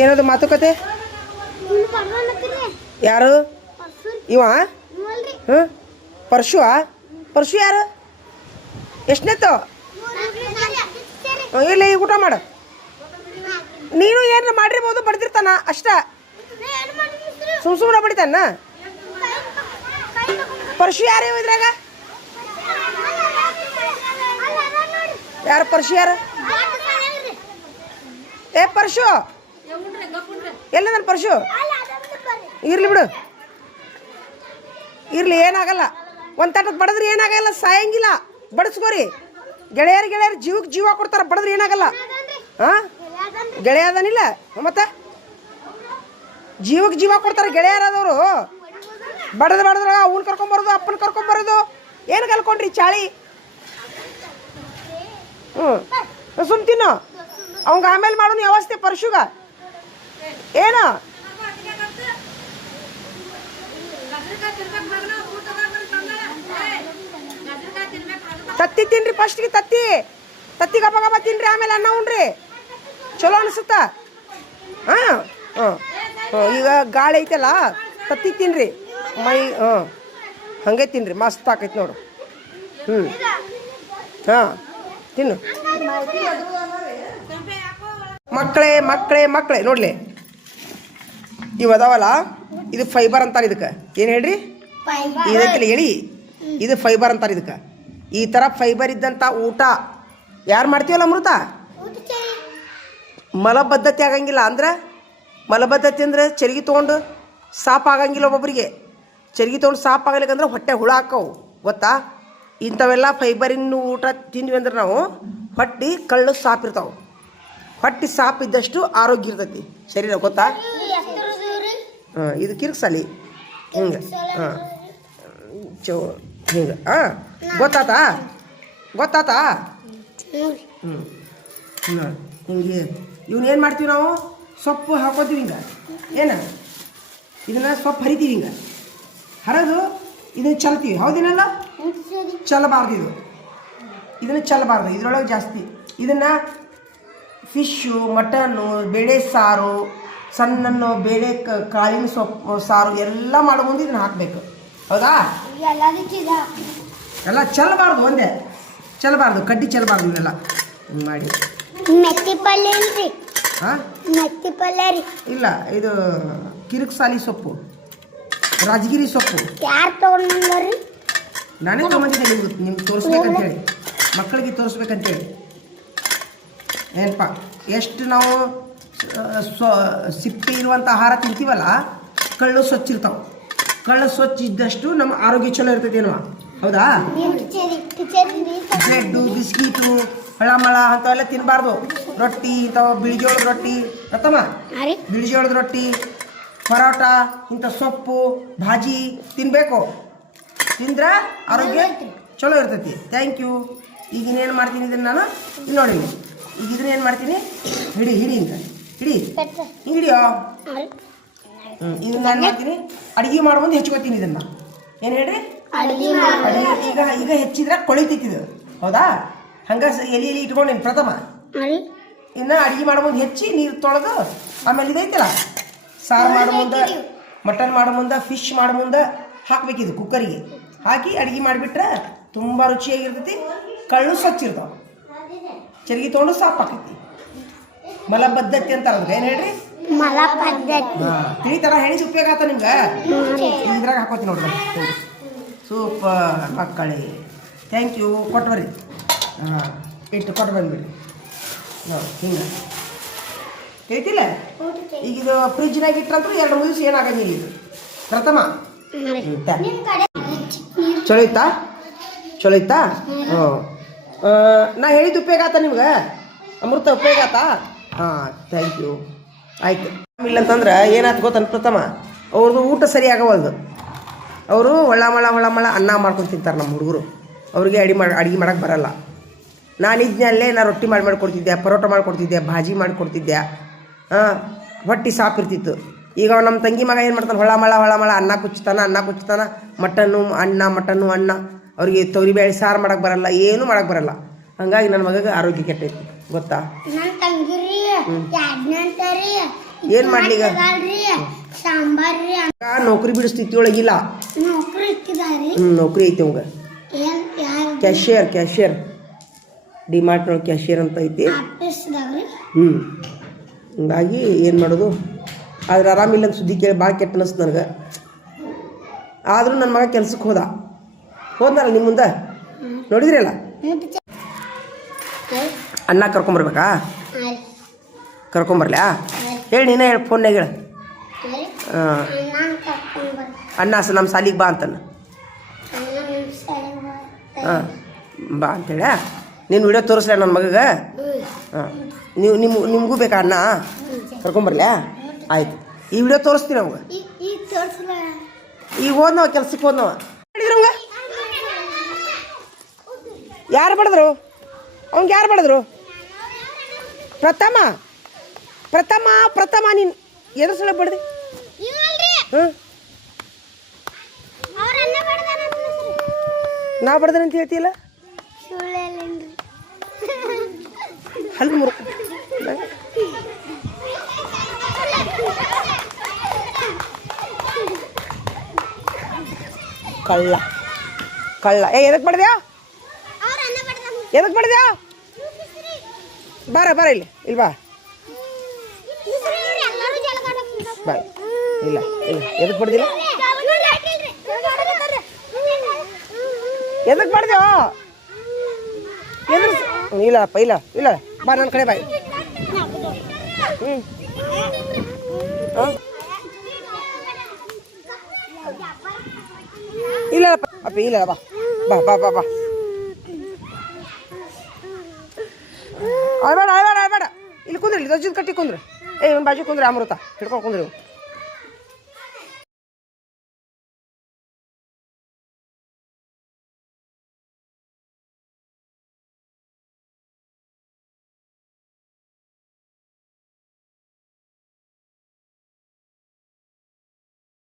ಏನದು ಮಾತುಕತೆ? ಯಾರು ಇವ? ಹ್ಞೂ ಪರಶು ಪರಶು ಯಾರು? ಎಷ್ಟನೇತ್ತು? ಇಲ್ಲ ಈಗ ಊಟ ಮಾಡು. ನೀನು ಏನಾರ ಮಾಡಿರ್ಬೋದು, ಬಡ್ದಿರ್ತಾನ ಅಷ್ಟ. ಸುಮ್ಮನೆ ಬಡಿತಾನ. ಪರಶು ಯಾರು ಇದ್ರಾಗ? ಯಾರು ಪರಶು ಯಾರು? ಏ ಪರಶು ಎಲ್ಲ ನನ್ನ ಪರಶು ಇರ್ಲಿ ಬಿಡು, ಇರ್ಲಿ, ಏನಾಗಲ್ಲ. ಒಂದು ತಟ್ಟದ ಬಡದ್ರಿ ಏನಾಗಲ್ಲ, ಸಾಯಂಗಿಲ್ಲ. ಬಡಿಸ್ಕೋರಿ. ಗೆಳೆಯರು ಜೀವಕ್ಕೆ ಜೀವ ಕೊಡ್ತಾರೆ, ಬಡದ್ರಿ ಏನಾಗಲ್ಲ. ಹಾಂ ಗೆಳೆಯ ಅದನಿಲ್ಲ ಮತ್ತೆ ಜೀವಕ್ಕೆ ಜೀವ ಕೊಡ್ತಾರೆ ಗೆಳೆಯರಾದವರು. ಬಡದ್ರ ಅವ್ನ ಕರ್ಕೊಂಬರೋದು, ಅಪ್ಪನ ಕರ್ಕೊಂಬರೋದು, ಏನು ಕಲ್ಕೊಂಡ್ರಿ ಚಾಳಿ? ಸುಮ್ ತಿನ್ನು. ಅವಂಗ ಆಮೇಲೆ ಮಾಡೋನು ವ್ಯವಸ್ಥೆ ಪರಶುಗ. ಏನು ತತ್ತಿ ತಿನ್ರಿ, ಫಸ್ಟ್ಗೆ ತತ್ತಿ ಗಪ ಗಪ ತಿನ್ರಿ, ಆಮೇಲೆ ಅನ್ನ ಉಣ್ರಿ. ಚಲೋ ಅನಿಸುತ್ತ. ಹಾಂ ಹಾಂ ಈಗ ಗಾಳಿ ಐತಲ್ಲ, ತತ್ತಿ ತಿನ್ರಿ ಮೈ. ಹಾಗೆ ತಿನ್ರಿ, ಮಸ್ತ್ ಆಕೈತಿ ನೋಡು. ಹಾಂ ತಿನ್ನು. ಮಕ್ಕಳೇ ನೋಡ್ಲಿ, ಇವು ಅದಾವಲ್ಲ, ಇದು ಫೈಬರ್ ಅಂತಾರೆ ಇದಕ್ಕೆ. ಏನು ಹೇಳ್ರಿ? ಇದಕ್ಕಿಲ್ಲ ಹೇಳಿ, ಇದು ಫೈಬರ್ ಅಂತಾರೆ ಇದಕ್ಕೆ. ಈ ಥರ ಫೈಬರ್ ಇದ್ದಂಥ ಊಟ ಯಾರು ಮಾಡ್ತೀವಲ್ಲ ಅಮೃತ, ಮಲಬದ್ಧತೆ ಆಗಂಗಿಲ್ಲ. ಅಂದ್ರೆ ಮಲಬದ್ಧತೆ ಅಂದರೆ ಚರ್ಗಿ ತೊಗೊಂಡು ಸಾಪ್ ಆಗಂಗಿಲ್ಲ. ಒಬ್ಬೊಬ್ಬರಿಗೆ ಚರ್ಗಿ ತೊಗೊಂಡು ಸಾಪ್ ಆಗಲಿಕ್ಕಂದ್ರೆ ಹೊಟ್ಟೆ ಹುಳ ಹಾಕವು, ಗೊತ್ತಾ? ಇಂಥವೆಲ್ಲ ಫೈಬರಿನ ಊಟ ತಿಂದ್ವಿ ಅಂದ್ರೆ ನಾವು ಹೊಟ್ಟೆ ಕಳ್ಳು ಸಾಪ್ ಇರ್ತಾವೆ. ಹೊಟ್ಟೆ ಸಾಪ್ ಇದ್ದಷ್ಟು ಆರೋಗ್ಯ ಇರ್ತೈತಿ ಶರೀರ, ಗೊತ್ತಾ? ಹಾಂ ಇದು ಕಿರ್ಕ್ಸಲಿ ಹಿಂಗೆ. ಹಾಂ ಹಿಂಗೆ. ಹಾಂ ಗೊತ್ತಾತಾ? ಹಿಂಗೆ ಇವನ್ನೇನು ಮಾಡ್ತೀವಿ ನಾವು? ಸೊಪ್ಪು ಹಾಕೋತೀವಿ ಹಿಂಗೆ. ಏನು ಇದನ್ನು ಸೊಪ್ಪು ಹರಿತೀವಿ ಹಿಂಗೆ. ಹರಿದು ಇದನ್ನು ಚಲ್ತೀವಿ. ಹೌದೇನಲ್ಲ? ಚಲಬಾರ್ದು ಇದನ್ನು ಚಲಬಾರ್ದು. ಇದರೊಳಗೆ ಜಾಸ್ತಿ ಇದನ್ನು ಫಿಶ್ಶು, ಮಟನ್ನು, ಬೇಳೆ ಸಾರು, ಸಣ್ಣನ್ನು ಬೇಳೆ ಕಾಳಿನ ಸೊಪ್ಪು ಸಾರು ಎಲ್ಲ ಮಾಡೋ ಮುಂದೆ ಇದನ್ನು ಹಾಕಬೇಕು. ಹೌದಾ? ಎಲ್ಲ ಚೆಲ್ಲಬಾರ್ದು, ಒಂದೇ ಚೆಲ್ಲಬಾರ್ದು, ಕಡ್ಡಿ ಚೆಲ್ಲಬಾರ್ದು. ಇವೆಲ್ಲ ಮಾಡಿ. ಮೆತ್ತಿ ಪಲ್ಯ ಇಲ್ರಿ? ಹಾಂ ಮೆತ್ತಿ ಪಲ್ಯ ರೀ? ಇಲ್ಲ, ಇದು ಕಿರಿಕ್ಸಾಲಿ ಸೊಪ್ಪು, ರಾಜಗಿರಿ ಸೊಪ್ಪು. ಯಾರು ತೊಗೊಂಡ್ರಿ? ನಾನೇ ತೊಗೊಂಡಿದ್ದೆ. ನಿಮ್ಗೆ ತೋರಿಸ್ಬೇಕಂತೇಳಿ, ಮಕ್ಕಳಿಗೆ ತೋರಿಸ್ಬೇಕಂತೇಳಿ. ಏನಪ್ಪ, ಎಷ್ಟು ನಾವು ಸಿಪ್ಪೆ ಇರುವಂಥ ಆಹಾರ ತಿಂತೀವಲ್ಲ, ಕಳ್ಳು ಸ್ವಚ್ಛ ಇರ್ತಾವೆ. ಕಳ್ಳು ಸ್ವಚ್ಛ ಇದ್ದಷ್ಟು ನಮ್ಮ ಆರೋಗ್ಯ ಚಲೋ ಇರ್ತೈತಿ ಏನೋ. ಹೌದಾ? ಬ್ರೆಡ್ಡು, ಬಿಸ್ಕಿಟು, ಹಳಮಳ ಅಂಥವೆಲ್ಲ ತಿನ್ನಬಾರ್ದು. ರೊಟ್ಟಿ ಇಂಥವು ಬಿಳಿಜೋಳದ ರೊಟ್ಟಿ ಗೊತ್ತಮ್ಮ? ಬಿಳಿಜೋಳದ ರೊಟ್ಟಿ, ಪರೋಟ, ಇಂಥ ಸೊಪ್ಪು ಭಾಜಿ ತಿನ್ನಬೇಕು. ತಿಂದ್ರೆ ಆರೋಗ್ಯ ಚಲೋ ಇರ್ತೈತಿ. Thank you. ಈಗ ಇನ್ನೇನು ಮಾಡ್ತೀನಿ ಇದನ್ನು ನಾನು? ಇಲ್ಲಿ ನೋಡಿ, ಈಗ ಇದನ್ನ ಏನು ಮಾಡ್ತೀನಿ? ಹಿಡಿ ಅಂತ ಹಿಡಿ, ಹಿಂಗೆ ಹಿಡಿಯೋ. ಇದನ್ನ ಏನು ಮಾಡ್ತೀನಿ? ಅಡುಗೆ ಮಾಡ್ಬಂದು ಹೆಚ್ಕೋತೀನಿ ಇದನ್ನು. ಏನು ಹೇಳ್ರಿ? ಈಗ ಹೆಚ್ಚಿದ್ರೆ ಕೊಳಿತೈತಿ ಇದು. ಹೌದಾ? ಹಂಗೆ ಎಲೆ ಇಟ್ಕೊಂಡೇನು ಪ್ರಥಮ. ಇನ್ನು ಅಡುಗೆ ಮಾಡ್ಬಂದು ಹೆಚ್ಚಿ ನೀರು ತೊಳೆದು ಆಮೇಲೆ ಇದೈತಿಲ್ಲ, ಸಾರು ಮಾಡೋ ಮುಂದೆ, ಮಟನ್ ಮಾಡೋ ಮುಂದೆ, ಫಿಶ್ ಮಾಡೋ ಮುಂದೆ ಹಾಕ್ಬೇಕಿದು. ಕುಕ್ಕರಿಗೆ ಹಾಕಿ ಅಡುಗೆ ಮಾಡಿಬಿಟ್ರೆ ತುಂಬ ರುಚಿಯಾಗಿರ್ತೈತಿ. ಕಳ್ಳು ಸ್ವಚ್ಛ ಇರ್ತಾವೆ. ಚರ್ಗಿ ತೊಗೊಂಡು ಸಾಪ್ ಹಾಕೈತಿ. ಮಲಬದ್ಧತೆ ಅಂತಾರ ಅದಕ್ಕೆ. ಏನು ಹೇಳ್ರಿ? ಮಲಬದ್ಧತೆ. ಹಾಂ ತಿಳಿತಾರ? ಹೆಣಿಸಿ ಉಪಯೋಗ ಆತ ನಿಮ್ಗೆ. ಇದ್ರಾಗ ಹಾಕೋತೀನಿ ನೋಡ್ರಿ. ಸೂಪರ್ ಮಕ್ಕಳೇ, ಥ್ಯಾಂಕ್ ಯು. ಕೊಟ್ಟು ಬರ್ರಿ. ಹಾಂ ಇಟ್ಟು ಕೊಟ್ಟು ಬಂದ್ಬಿಡ್ರಿ. ಹಾಂ ಹಿಂಗೆ ತಿಳಿತಿಲ್ಲ? ಈಗ ಇದು ಫ್ರಿಜ್ನಾಗ ಇಟ್ಟಂತೂ 2-3 ದಿವಸ ಏನಾಗಂಗಿಲ್ಲ. ಇದು ಪ್ರಥಮ ಚಲೋ ಇತ್ತಾ? ಹ್ಞೂ. ನಾ ಹೇಳಿದ್ದು ಉಪಯೋಗ ಆತ ನಿಮ್ಗೆ? ಅಮೃತ ಉಪಯೋಗ ಆತಾ? ಹಾಂ ಥ್ಯಾಂಕ್ ಯು. ಆಯ್ತು. ಇಲ್ಲಂತಂದ್ರೆ ಏನಾಯ್ತು ಗೊತ್ತಂತ ಪ್ರಥಮ, ಅವ್ರದ್ದು ಊಟ ಸರಿ ಆಗವಲ್ದು. ಅವರು ಹೊಳ್ಳಮಳ ಅನ್ನ ಮಾಡ್ಕೊಂಡು ತಿಂತಾರೆ ನಮ್ಮ ಹುಡುಗರು. ಅವ್ರಿಗೆ ಅಡುಗೆ ಮಾಡೋಕ್ಕೆ ಬರಲ್ಲ. ನಾನಿದ್ನೆ ಅಲ್ಲೇ, ನಾ ರೊಟ್ಟಿ ಮಾಡಿಕೊಡ್ತಿದ್ದೆ, ಪರೋಟ ಮಾಡಿಕೊಡ್ತಿದ್ದೆ, ಭಾಜಿ ಮಾಡಿಕೊಡ್ತಿದ್ದೆ. ಹೊಟ್ಟೆ ಸಾಪಿರ್ತಿತ್ತು. ಈಗ ನಮ್ಮ ತಂಗಿ ಮಗ ಏನು ಮಾಡ್ತಾನೆ? ಹೊಳ್ಳಮಳ ಅನ್ನ ಕುಚ್ತಾನ. ಮಟನ್ನು ಅನ್ನ. ಅವ್ರಿಗೆ ತೊಗರಿಬೇಳೆ ಸಾರು ಮಾಡೋಕ್ಕೆ ಬರಲ್ಲ, ಏನೂ ಮಾಡೋಕ್ಕೆ ಬರಲ್ಲ. ಹಂಗಾಗಿ ನನ್ನ ಮಗಗೆ ಆರೋಗ್ಯ ಕೆಟ್ಟೈತಿ, ಗೊತ್ತಾ? ನನ್ನ ತಂಗಿರಿ ಏನು ಮಾಡ್ಲಿ ಈಗ ಅಲ್ರಿ ಸಾಂಬಾರ್ ರೀ ನೌಕರಿ ಬಿಡು ಸ್ಥಿತಿ ಒಳಗಿಲ್ಲ. ನೌಕರಿ ಇಕ್ಕಿದಾರಿ ನೌಕರಿ ಐತಿ ಅವಂಗ ಏನ್ ಯಾರು ಕ್ಯಾಶಿಯರ್ ಡಿಮಾರ್ಟ್ನೊಳಗೆ ಕ್ಯಾಶಿಯರ್ ಅಂತ ಐತಿ. ಆಫೀಸ್ದಾಗ್ರಿ ಹಿಂಗಾಗಿ ಏನು ಮಾಡೋದು. ಆದ್ರೆ ಆರಾಮಿಲ್ಲ ಅಂತ ಸುದ್ದಿ ಕೇಳಿ ಭಾಳ ಕೆಟ್ಟ ಅನಿಸ್ತು ನನಗೆ. ಆದರೂ ನನ್ನ ಮಗ ಕೆಲ್ಸಕ್ಕೆ ಹೋದ್ನಲ್ಲ ನಿಮ್ಮ ಮುಂದೆ ನೋಡಿದ್ರಲ್ಲ. ಅಣ್ಣ ಕರ್ಕೊಂಬರ್ಬೇಕಾ? ಕರ್ಕೊಂಬರ್ಲ್ಯಾ? ಹೇಳಿ ನೀನೇ ಹೇಳಿ ಫೋನ್ನಾಗ ಹೇಳು. ಅಣ್ಣ ನಮ್ಮ ಸಾಲಿಗೆ ಬಾ ಅಂತಾನೆ. ಹಾಂ ಬಾ ಅಂತೇಳಿ ನೀನು ವಿಡಿಯೋ ತೋರಿಸ್ಲ ನನ್ನ ಮಗಗೆ. ಹಾಂ ನಿಮಗೂ ಬೇಕಾ ಅಣ್ಣ? ಕರ್ಕೊಂಬರ್ಲ್ಯಾ? ಆಯ್ತು ಈ ವಿಡಿಯೋ ತೋರಿಸ್ತೀನಿ ಅವಾಗ. ಈಗ ಹೋದ್ನವ ಕೆಲ್ಸಕ್ಕೆ ಹೋದ್ನವ. ಹೇಳಿದ್ರು ಅವಂಗ ಯಾರು ಬಡಿದ್ರು? ಅವ್ಗೆ ಯಾರು ಬಡಿದ್ರು? ಪ್ರಥಮ ನೀನು ಎದ್ರ ಸಲ ಬಡ್ದಿ? ಹ್ಞೂ ನಾ ಬಡ್ದ್ರೆ ಅಂತ ಹೇಳ್ತೀಯಲ್ಲ. ಹಲ್ಲು ಮುರು ಕಳ್ಳ ಎದಕ್ಕೆ ಬಡ್ದ್ಯಾ? ಎದಕ್ಕೆ ಬಡ್ದ್ಯಾ? ಬಾರ ಇಲ್ಲಿ ಬಾ ಇಲ್ಲ ಎದಕ್ಕೆ ಬಡ್ದಿಲ್ಲ? ಎದಕ್ಕೆ ಬಡ್ದ್ಯೋ? ಇಲ್ಲಪ್ಪ ಇಲ್ಲ ಬಾ ನನ್ನ ಕಡೆ ಬಾಯ್. ಇಲ್ಲಪ್ಪ ಅಪ್ಪ ಇಲ್ಲ ಬಾ ಅಳ್ಬೇಡ ಇಲ್ಲಿ ಕುಂದ್ರಿ ಧ್ವಜದ ಕಟ್ಟಿ ಕುಂದ್ರಿ. ಒಂದು ಬಾಜು ಕುಂದ್ರಿ ಅಮೃತ ಹಿಡ್ಕೊಂಡು ಕುಂದ್ರಿ.